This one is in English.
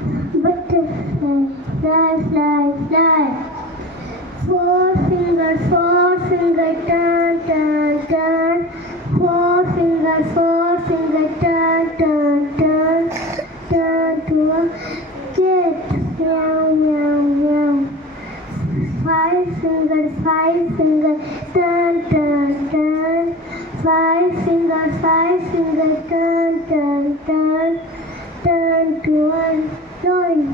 butterfly, fly, fly, fly. Four fingers, turn, turn, turn. Four fingers, turn, turn, turn. Turn to a cat, meow, meow, meow. Five fingers, turn, turn, turn. Five fingers, turn, turn, turn. Turn to a dory,